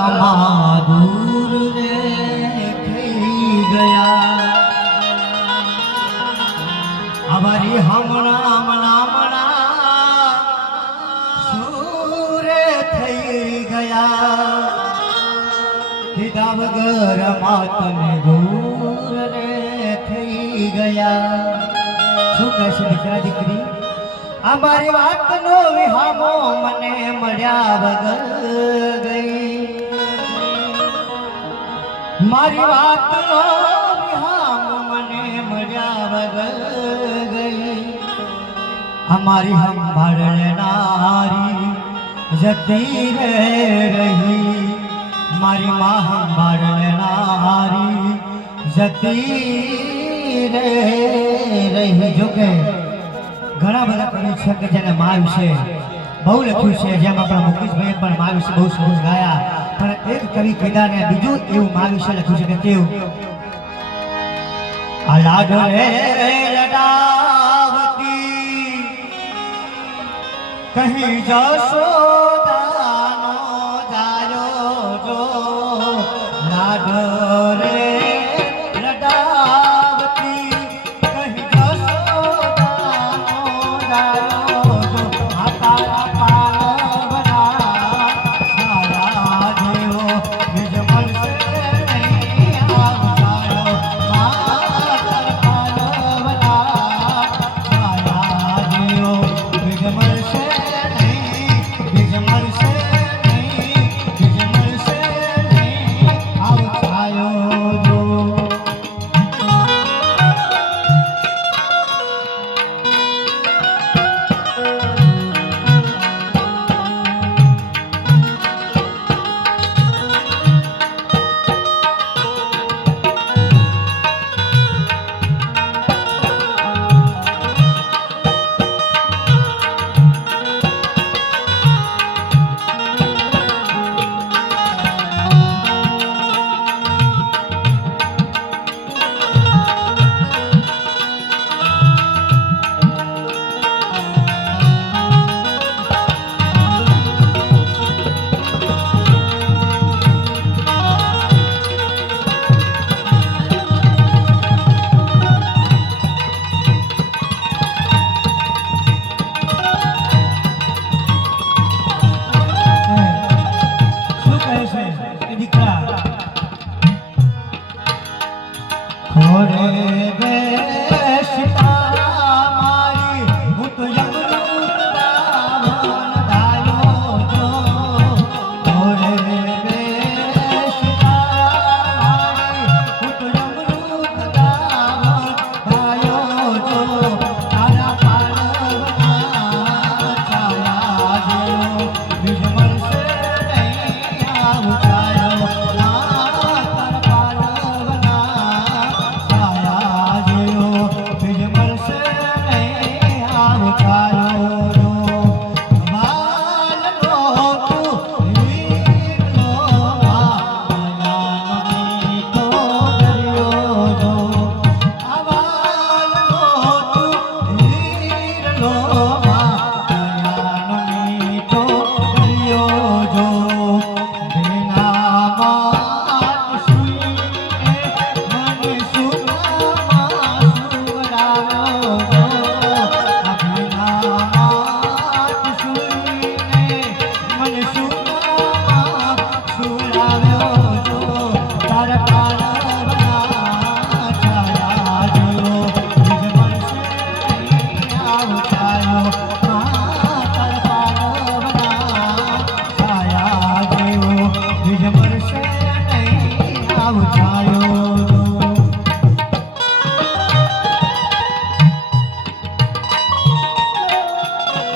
તમા દૂર રે થઈ ગયા અમારી હમણાં સૂરે થઈ ગયા કીધા વગર માતને દૂર રે થઈ ગયા શું કહેશે દીકરા દીકરી અમારી વાતનો વિહામો મને મળ્યા વગર ગઈ મારી વાતનો વિહામો મને મળ્યા વગર ગઈ અમારી સંભાળ લેનારી જતી રે રહી મારી માં સંભાળ લેનારી જતી રે રહી જોકે ઘણા બધા કવિ છે કે જેને મા વિશે બહુ લખ્યું છે જેમ આપણા મુકેશભાઈ પણ મા વિશે બહુ સરસ ગાયા પણ એક કવિ કીધાને બીજું એવું મા વિશે લખ્યું છે કે કેવું આ લાડ રે લડાવતી કહી જશોદાનો જાયો જો લાડ રે